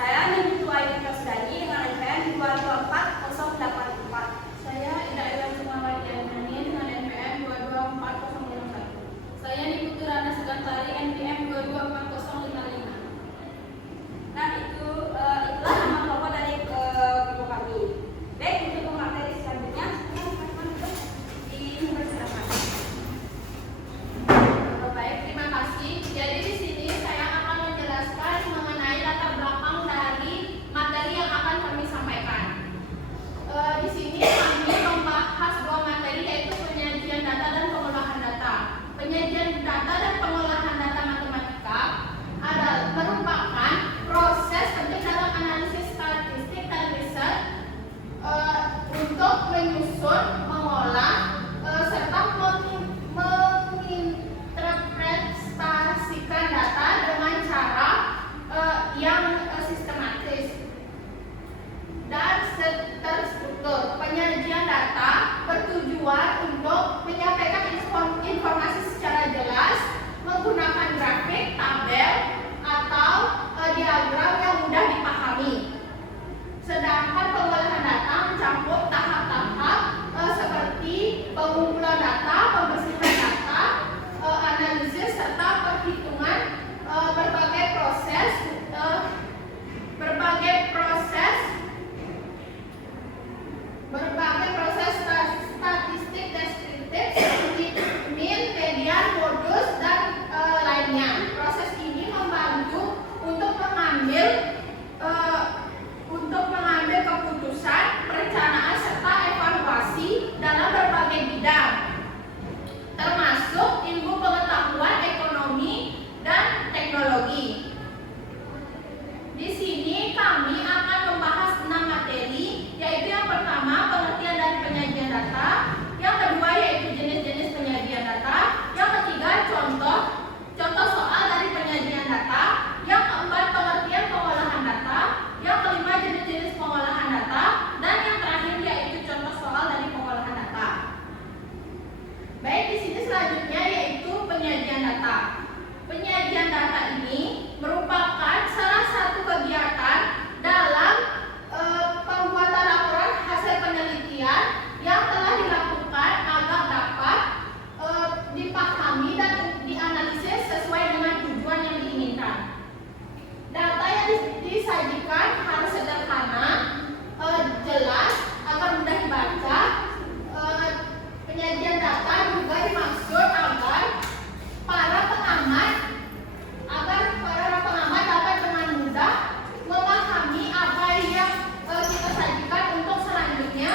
Saya Nindita Ayu Kasdani dengan NPM 224-084. Saya Ida Iwan Sumawati Adnani dengan NPM 224-001. Saya Niputu Rana Sugantari NPM 224-055. Nah, itulah nama pokok dari buku kami. Baik, untuk materi selanjutnya, dipersilakan. Baik, terima kasih. Jadi di sini saya akan menjelaskan mengenai latar belakang dari materi yang akan kami sampaikan. Di sini kami membahas dua materi, yaitu penyajian data dan pengolahan data. Penyajian data dan pengolahan data matematika adalah merupakan proses penting dalam analisis statistik dan riset untuk menyusun, mengolah, serta menginterpretasikan data dengan cara yang sistematis dan terstruktur. Penyajian data bertujuan untuk menyampaikan informasi secara jelas menggunakan grafik, tabel, atau diagram yang mudah dipahami. Sedangkan pengolahan data mencakup tahap-tahap seperti pengumpulan data, pembersihan data, analisis, serta perhitungan berbagai proses statistik deskriptif seperti min, median, modus, dan lainnya. Proses ini membantu untuk mengambil keputusan, perencanaan, serta evaluasi dalam berbagai bidang, termasuk ilmu pengetahuan, ekonomi, dan teknologi. Di sini kami akan membahas 6 materi, yaitu yang pertama pengertian dari penyajian data, yang kedua yaitu jenis-jenis penyajian data, yang ketiga contoh soal dari penyajian data, yang keempat pengertian pengolahan data, yang kelima jenis-jenis pengolahan data, dan yang terakhir yaitu contoh soal dari pengolahan data. Baik, di sini selanjutnya yaitu penyajian data. Penyajian data ini merupakan salah satu kegiatan dalam pembuatan laporan hasil penelitian yang telah dilakukan agar dapat dipahami dan dianalisis sesuai dengan tujuan yang diinginkan. Data yang disajikan harus sederhana, jelas, agar mudah dibaca. Penyajian data juga dimaksud agar para pengamat dapat dengan mudah memahami apa yang kita sajikan untuk selanjutnya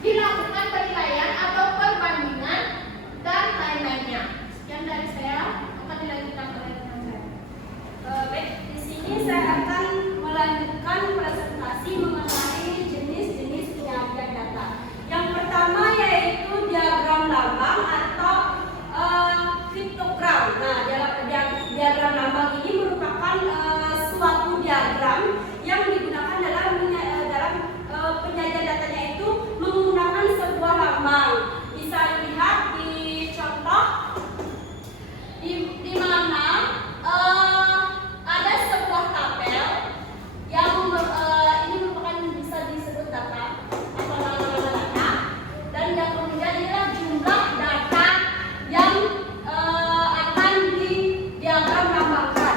dilakukan penilaian atau perbandingan dan lain-lainnya. Sekian dari saya, akan dilanjutkan oleh teman saya. Baik, di sini saya akan melanjutkan presentasi mengenai jenis-jenis penyajian data. Yang pertama yaitu diagram lambang atau piktogram. Nah, diagram lambang ini merupakan suatu diagram yang digunakan dalam penyajian datanya, itu menggunakan sebuah lambang. Bisa dilihat di contoh di mana ada sebuah tabel yang ini merupakan bisa disebut data atau nama-nama data, dan yang kemudian inilah jumlah data yang akan didiagram lambangkan.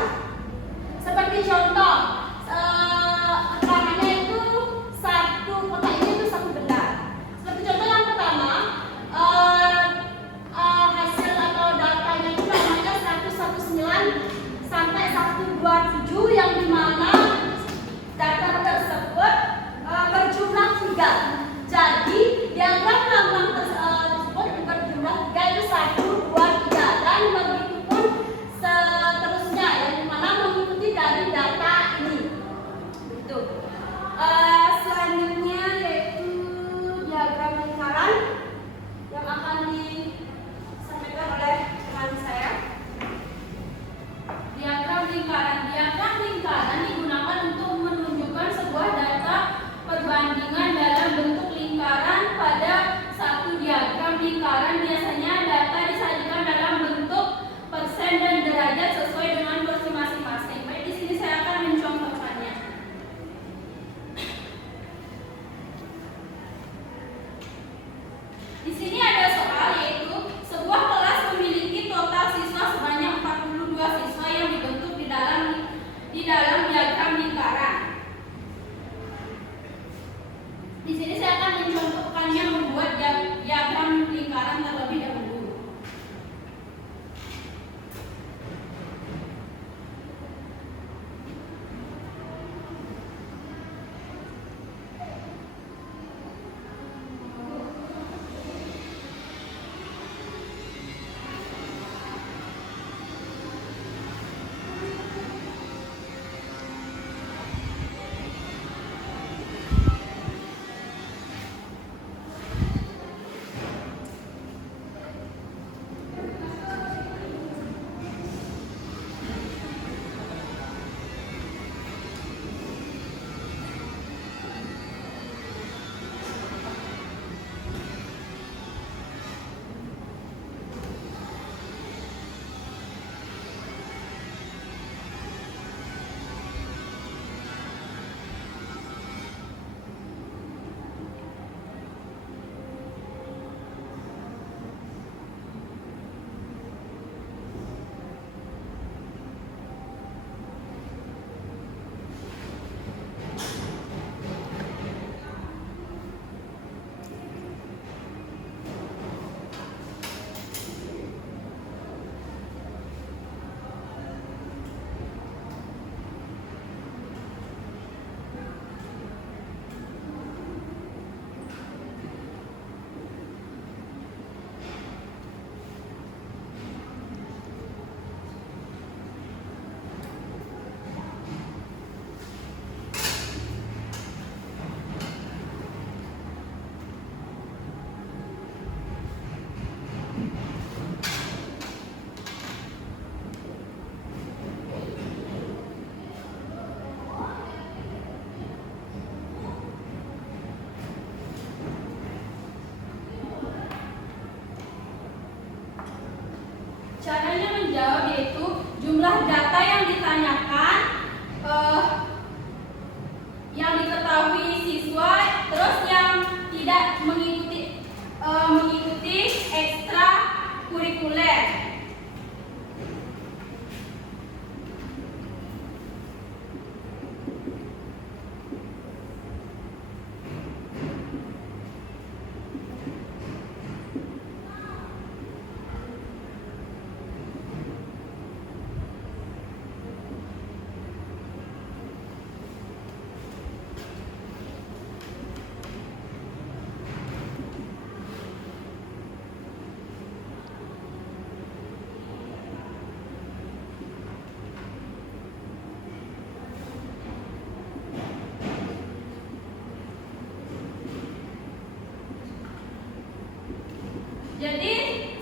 Jadi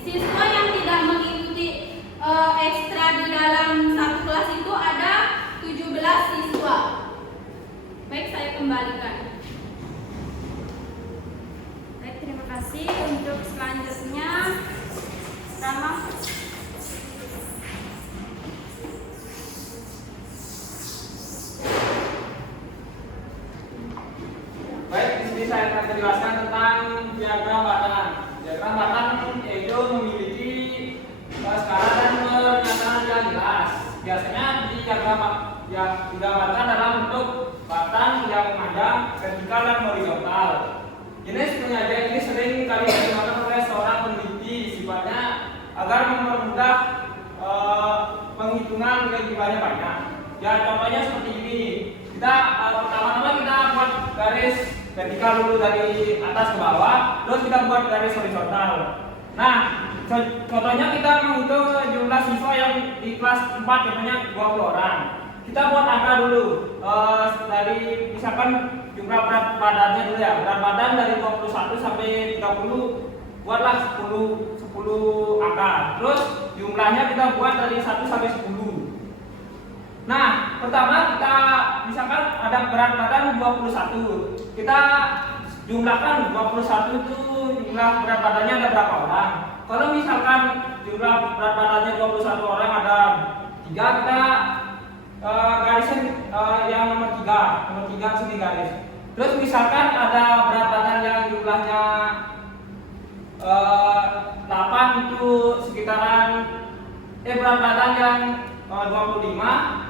siswa yang tidak mengikuti ekstra di dalam satu kelas itu ada 17 siswa. Baik, saya kembalikan. Baik, terima kasih. Untuk selanjutnya Rama. Baik, di sini saya akan menjelaskan tentang diagram batang. Diagram batang itu memiliki skala dan pernyataan yang jelas. Biasanya di diagram batang dalam bentuk batang yang memandang vertikal dan horizontal. Jenis penyajian ini sering kali digunakan oleh seorang peneliti, sifatnya agar mempermudah penghitungan nilai jumlahnya banyak. Ya, contohnya seperti ini. Kita pertama-tama kita buat garis vertikal dulu dari atas ke bawah, terus kita buat garis horizontal. Nah, contohnya kita menghitung jumlah siswa yang di kelas 4, contohnya 20 orang. Kita buat angka dulu, dari misalkan jumlah berat badannya dulu ya, berat badan dari 21 sampai 30, buatlah 10 angka. Terus jumlahnya kita buat dari 1 sampai 10. Nah, pertama kita misalkan ada berat badan 21. Kita jumlahkan 21 itu jumlah berat badannya ada berapa orang. Kalau misalkan jumlah berat badannya 21 orang ada 3, kita garisin yang nomor 3 sini garis. Terus misalkan ada berat badan yang jumlahnya 8 itu sekitaran berat badan yang 25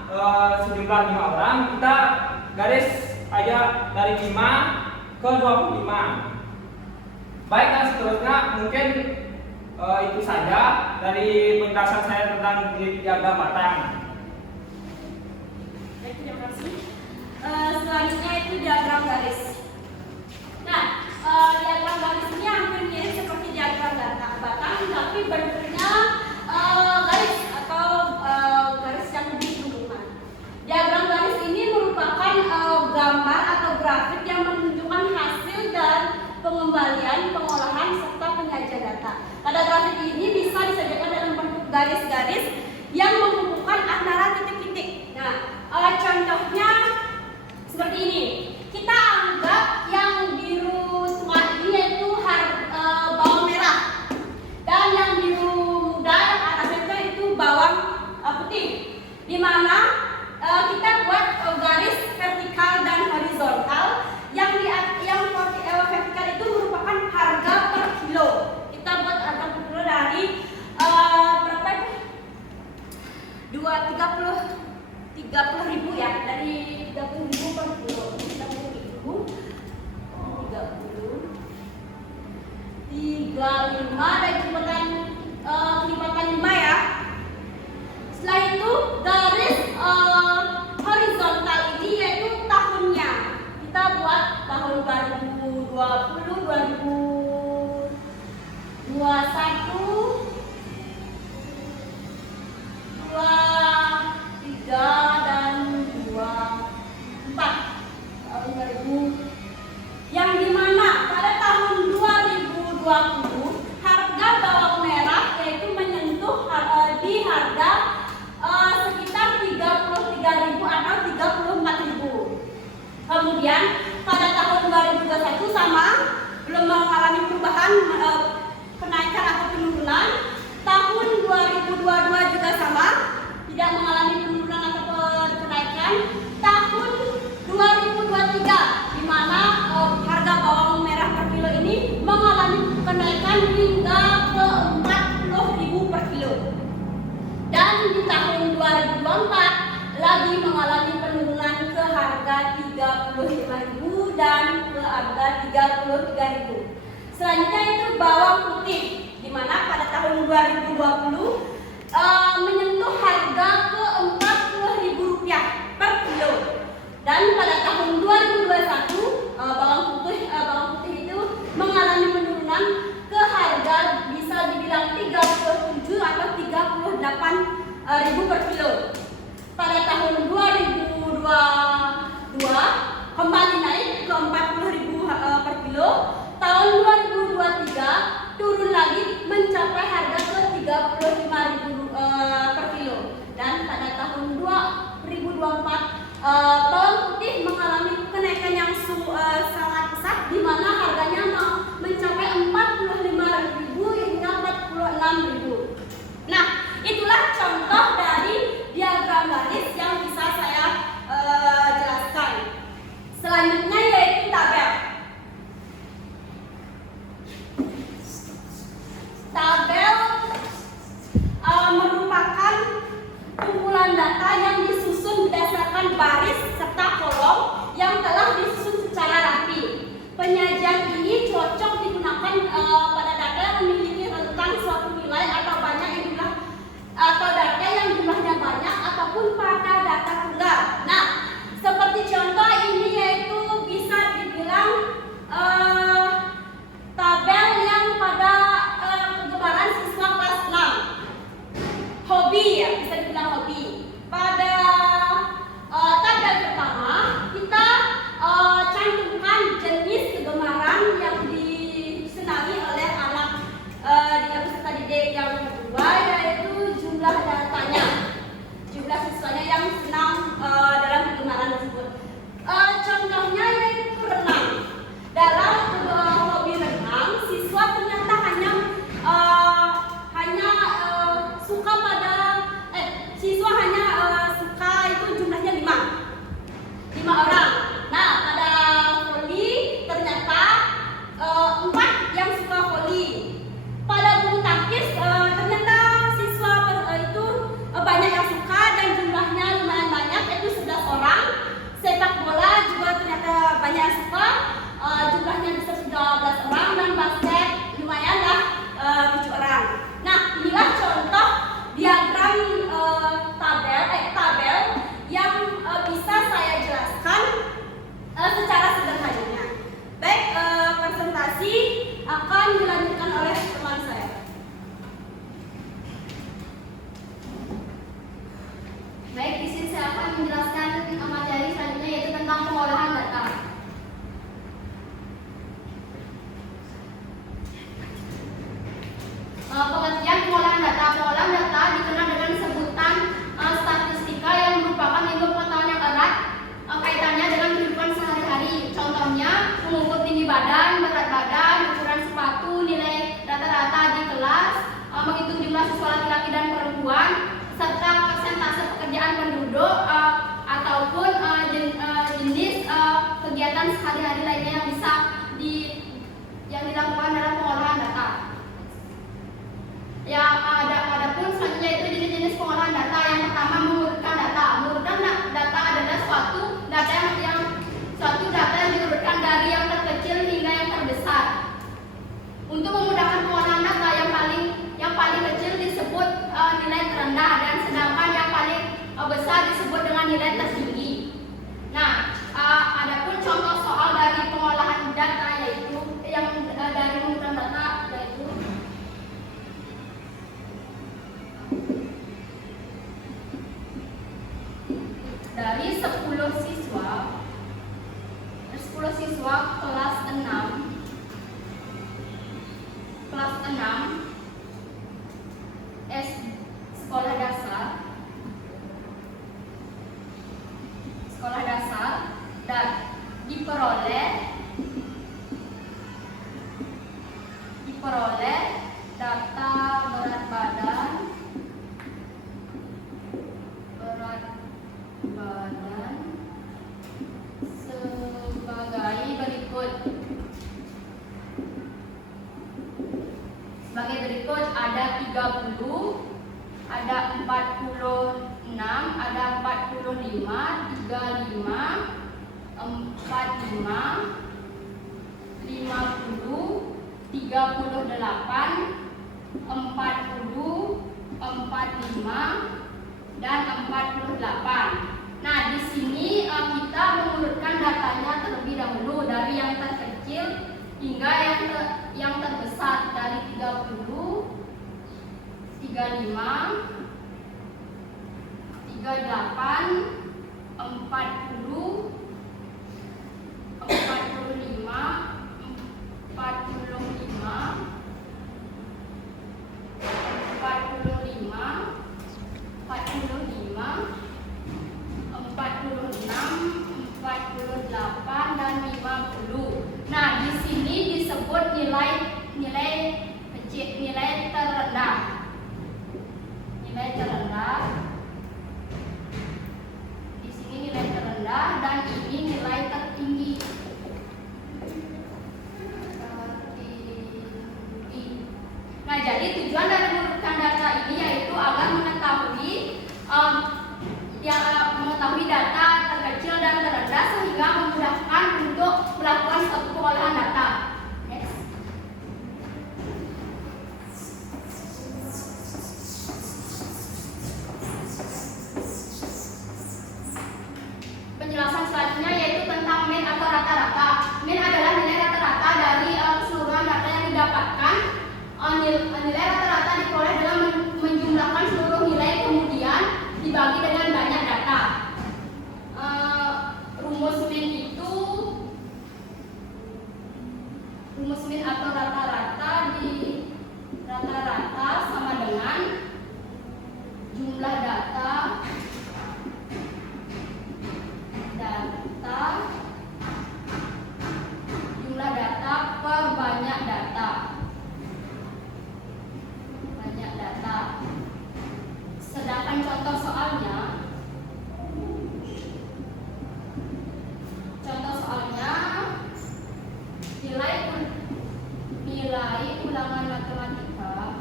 sejumlah 5 orang, kita garis aja dari 5 ke 25. Baik, dan seterusnya mungkin itu saja dari penjelasan saya tentang diagram batang. Baik, terima kasih. Selanjutnya itu diagram garis. Nah, diagram garis ini hampir mirip seperti diagram batang, tapi bentuknya garis atau garis yang lebih sempurna. Diagram garis ini merupakan gambar atau grafik yang menunjukkan hasil dan pengembalian, pengolahan, serta penyajian data. Pada grafik ini bisa disajikan dalam bentuk garis-garis yang menghubungkan antara titik-titik. Nah, contohnya seperti ini. Kita anggap yang biru tua ini yaitu bawang merah, dan yang biru muda yang atasnya itu bawang putih. Di mana kita buat garis vertikal dan horizontal. Yang vertikal itu merupakan harga per kilo. Kita buat harga per kilo dari berapa itu? 30.000 ya, dari 30.000 per kilo. 35 dan kelipatan 5 ya. Setelah itu garis horizontal ini yaitu tahunnya. Kita buat tahun 2020, 2021, 23 dan 24 tahun 2000, yang dimana pada tahun 2020 harga bawang merah yaitu menyentuh di harga sekitar 33.000 atau 34.000. Kemudian pada tahun 2021 sama, belum mengalami perubahan, kenaikan atau penurunan. Tahun 2022 juga sama, tidak mengalami penurunan atau kenaikan. Tahun 2023 di mana harga bawang merah per kilo ini mengalami kenaikan hingga ke 40.000 per kilo. Dan di tahun 2024 lagi mengalami penurunan ke harga 35.000 dan ke harga 33.000. Selanjutnya itu bawang putih, di mana pada tahun 2020 menyentuh harga ke Rp40.000 per kilo. Dan pada tahun 2021 bawang putih itu mengalami penurunan ke harga bisa dibilang 37 atau 38.000 per kilo. Pada tahun 2022 kembali naik ke 40.000 per kilo. Tahun tahun 2023 turun lagi mencapai harga ke 35.000 per kilo. Dan pada tahun 2024 bawang putih mengalami kenaikan yang sangat pesat, di mana harganya mencapai 45.000 hingga 46.000. Nah, itulah contoh dari diagram garis yang bisa saya jelaskan. Selanjutnya yaitu tabel. Tabel merupakan kumpulan data yang disusun berdasarkan baris serta kolom yang telah disusun secara rapi. Penyajian ini cocok digunakan pada data yang memiliki rentang suatu nilai atau banyak yang jumlah atau data yang jumlahnya banyak ataupun pada data tunggal. Nah, seperti contoh ini yaitu bisa dibilang tabel yang pada kegemaran siswa kelas 6. Hobi ya, bisa dibilang hobi. Pada tabel pertama kita cantumkan jenis kegemaran yang disenangi oleh anak peserta didik. Yang kedua yaitu jumlah datanya, jumlah siswanya yang senang dalam kegemaran tersebut. Contohnya yaitu renang. Dalam hobi renang, siswa ternyata hanya suka pada siswa hanya suka itu jumlahnya 5 orang. Nah, pada voli ternyata 4 yang suka voli. Pada bulu tangkis ternyata siswa itu banyak yang suka dan jumlahnya lumayan banyak, yaitu 11 orang. Sepak bola juga ternyata banyak yang suka, jumlahnya bisa 12 orang, dan basket lumayan lah 7 orang. Nah, inilah contoh diagram tabel yang bisa saya jelaskan secara sederhananya. Baik, presentasi akan dilanjutkan oleh teman saya. Baik, di sini saya akan menjelaskan materi selanjutnya yaitu tentang pengolahan data. Pengertian pengolahan data. Pengolahan data dikenal dengan sebutan statistika yang merupakan ilmu pengetahuan yang erat kaitannya dengan kehidupan sehari-hari. Contohnya mengukur tinggi badan, berat badan, ukuran sepatu, nilai rata-rata di kelas, menghitung jumlah siswa laki-laki dan perempuan, serta persentase pekerjaan penduduk ataupun jenis kegiatan sehari-hari lainnya yang bisa yang dilakukan dalam pengolahan data. Ya, ada pun selanjutnya itu jenis-jenis pengolahan data. Yang pertama, mengurutkan data. Mengurutkan data adalah suatu data yang diurutkan dari yang terkecil hingga yang terbesar. Untuk memudahkan pengolahan data, yang paling kecil disebut nilai terendah, dan sedangkan yang paling besar disebut dengan nilai tertinggi. Nah, ada pun contoh soal dari pengolahan data yaitu yang dari mengurutkan data yaitu dari 10 siswa kelas 6 sekolah dasar dan diperoleh data berat badan sebagai berikut. Ada 30, ada 46, ada 45, 35, 45, 50, 38, 40, 45, dan 48. Nah, di sini kita mengurutkan datanya terlebih dahulu dari yang terkecil hingga yang terbesar, dari 30, 35, 38, 40, 45, 46, jadi tujuan dari mengurutkan data ini yaitu agar mengetahui data terkecil dan terendah sehingga memudahkan untuk melakukan suatu pengolahan data. Next. Penjelasan selanjutnya yaitu tentang mean atau rata-rata. Mean adalah nilai rata-rata dari keseluruhan data yang didapatkan. Nilai rata-rata diperoleh dengan menjumlahkan seluruh nilai kemudian dibagi dengan banyak data. Rumus mean atau rata-rata sama dengan jumlah data per banyak data. Sedangkan contoh soalnya nilai ulangan matematika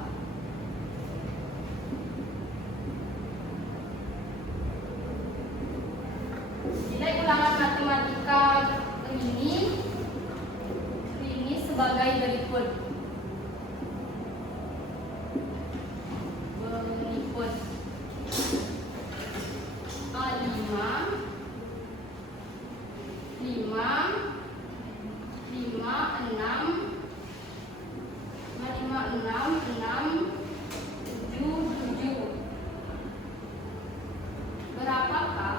ini sebagai berikut. 7. Berapakah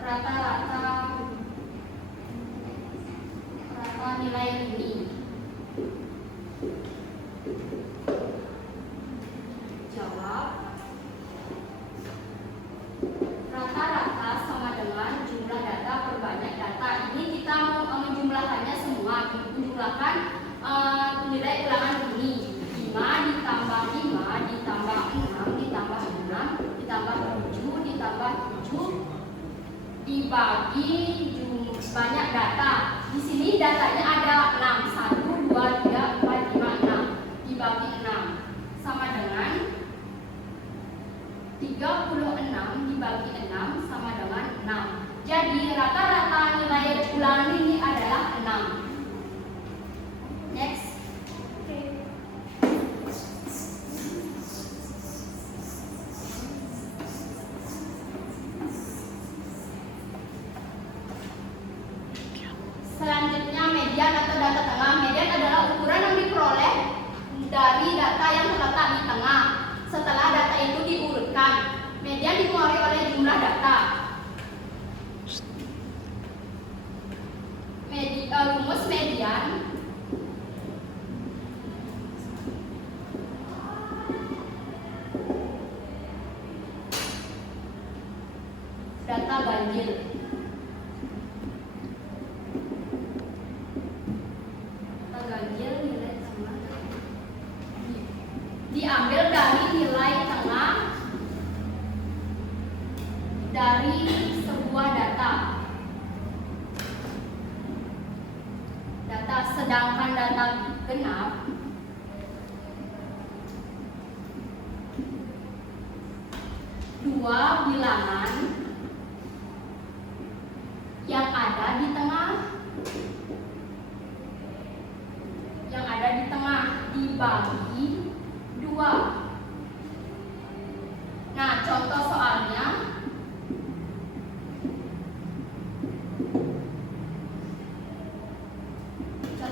rata-rata nilai ini? Jawab, rata-rata sama dengan jumlah data per banyak data. Ini kita menjumlahkannya semua, menjumlahkan nilai ulangan ini. 5 ditambah 5 ditambah 6 ditambah 6 ditambah 7 ditambah 7 dibagi banyak data. Di sini datanya ada 6. 1, 2, 3, 4, 5, 6 dibagi 6 sama dengan 36 dibagi 6 sama dengan 6. Jadi rata-rata nilai ulangan ini adalah 6. Next. Selanjutnya median atau data tengah. Median adalah ukuran yang diperoleh dari data yang terletak di tengah setelah data itu diurutkan. Median dipengaruhi oleh jumlah data. Rumus median data ganjil. Nilai tengah diambil dari nilai tengah dari sebuah data. Sedangkan data genap dua bilangan yang ada di tengah dibagi 2. Nah, contoh soalnya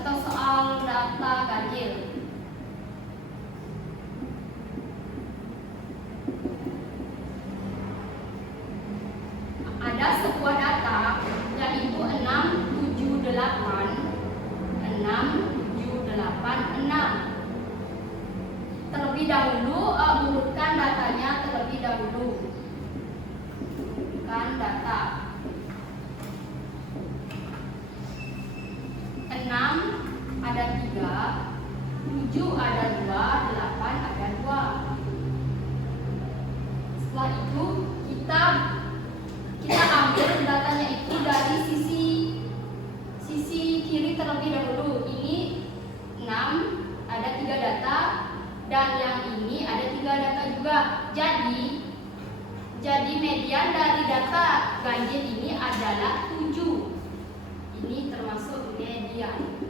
soal data ganjil. Ada sebuah data yaitu 6, 7, 8 6. Terlebih dahulu urutkan datanya terlebih dahulu. Urutkan data. 6 ada 3, 7 ada 2, 8 ada 2. Setelah itu kita ambil datanya itu dari sisi terlebih dahulu. Ini 6, ada 3 data, dan yang ini ada 3 data juga. Jadi median dari data ganjil ini adalah 7. Ini termasuk median.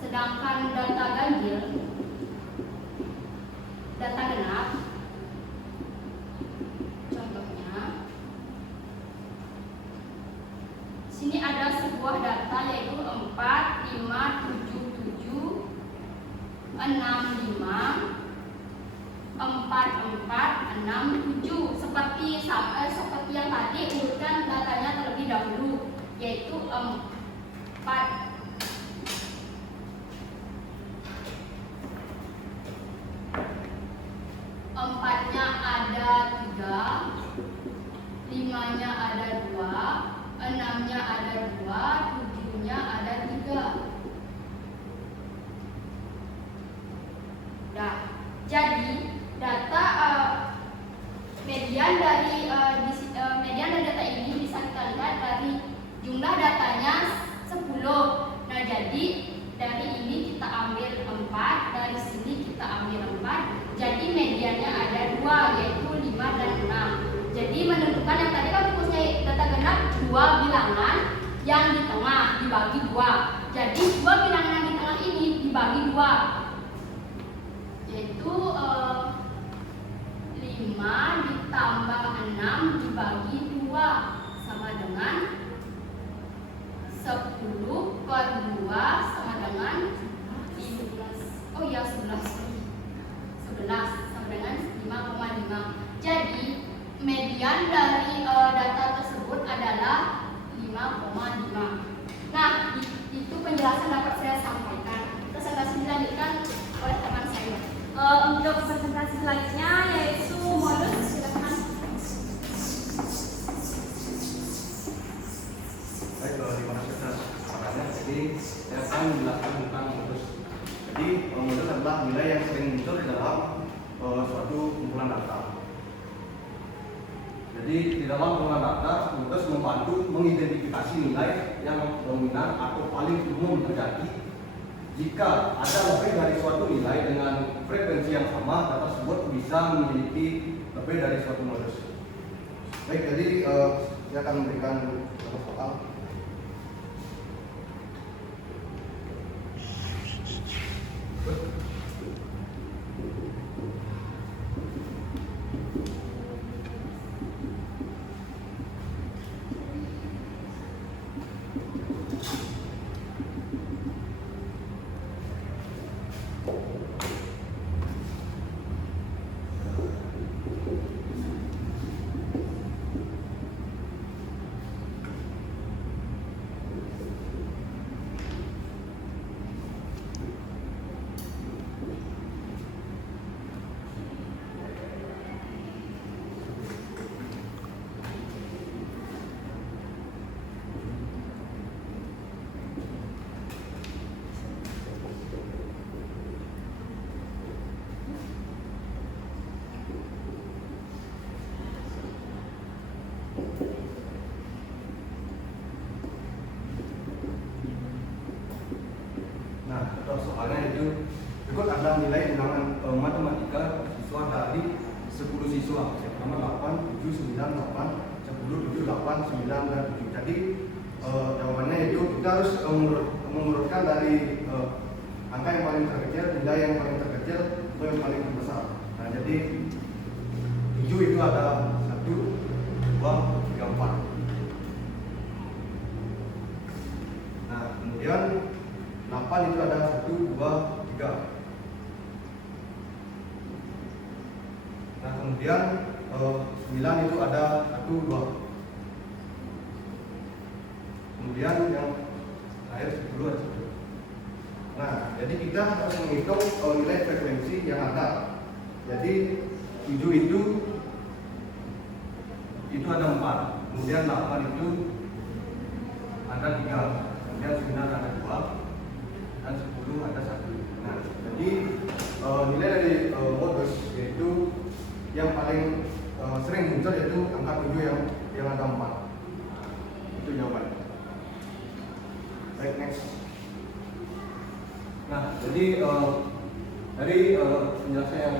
Sedangkan data ganjil, data genap, contohnya sini ada sebuah data yaitu 4, 5, 7, 7, 6, 5, 4, 4, 6, 7. Seperti yang tadi, urutkan datanya terlebih dahulu, yaitu 4. Empatnya ada 3, 5-nya ada 2, 6-nya ada 2, 7-nya ada 3. Nah, jadi data median dari data ini bisa kita lihat dari jumlah datanya 10. Nah, jadi dari ini kita ambil 4, dari sini kita ambil 4. Jadi mediannya ada 2, yaitu 5 dan 6. Jadi menentukan yang tadi kan rumusnya data genap 2 bilangan yang di tengah dibagi 2. Jadi 2 bilangan yang di tengah ini dibagi 2, yaitu 5 ditambah 6 dibagi 2 sama dengan 10 per 2 sama dengan 11. Oh iya, 11 sama dengan 5,5. Jadi median dari data tersebut adalah 5,5. Nah, itu penjelasan dapat saya sampaikan. Presentasi dilanjutkan oleh teman saya. Untuk presentasi selanjutnya yaitu modus, silakan. Baik, terima kasih atas kesempatannya. Jadi saya akan menjelaskan tentang modus. Jadi modus adalah nilai yang sering muncul di dalam suatu kumpulan data. Jadi di dalam kumpulan data, modus membantu mengidentifikasi nilai yang dominan atau paling umum terjadi. Jika ada lebih dari suatu nilai dengan frekuensi yang sama, data tersebut bisa memiliki lebih dari suatu modus. Baik, jadi saya akan memberikan contoh soal. Soalnya itu berikut adalah nilai ulangan matematika siswa dari 10 siswa. Yang pertama 8, 7, 9, 8, 10, 7, 8, 9, dan 7. Jadi jawabannya itu kita harus mengurutkan dari angka yang paling terkecil, nilai yang paling terkecil ke yang paling besar. Nah, jadi 7 itu ada 1, 2, 3, 4. Nah, kemudian 8 itu ada 1, 2, 3. Nah, kemudian 9 itu ada 1, 2. Kemudian yang terakhir 10 ada 1. Nah, jadi kita harus menghitung nilai frekuensi yang ada. Jadi 7 itu ada 4. Kemudian 8 itu ada 3. Kemudian 9 ada 2. Dan 10 ada 1. Nah, jadi nilai dari modus yaitu yang paling sering muncul yaitu angka 7 yang ada 4. Itu jawabannya. Baik, next. Nah, jadi dari penjelasan yang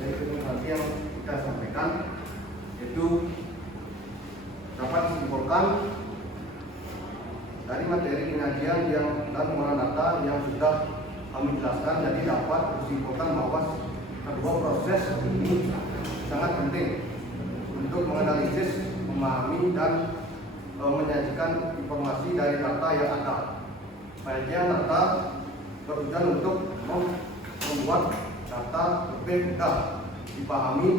dari informasi yang kita sampaikan itu dapat disimpulkan dari materi penyajian dan pengolahan data yang sudah kami jelaskan, jadi dapat disimpulkan bahwa kedua proses ini sangat penting untuk menganalisis, memahami dan menyajikan informasi dari data yang ada. Baiknya data bertujuan untuk membuat data lebih mudah dipahami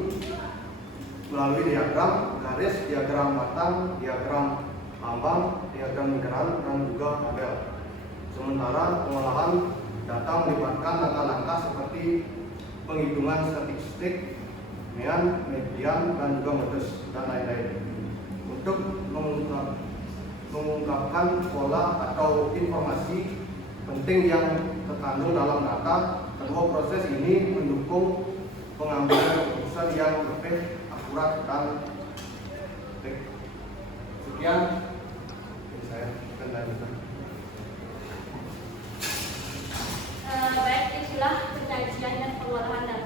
melalui diagram, garis, diagram batang, diagram lambang, diagram lingkaran, dan juga tabel. Sementara pengolahan data melibatkan langkah-langkah seperti penghitungan statistik, median, dan juga modus, dan lain-lain. Untuk mengungkapkan pola atau informasi penting yang terkandung dalam data, kedua proses ini mendukung pengambilan keputusan yang lebih akurat dan baik. Sekian yang saya akan lanjutkan. Baik, itulah penyajian dan pengolahan data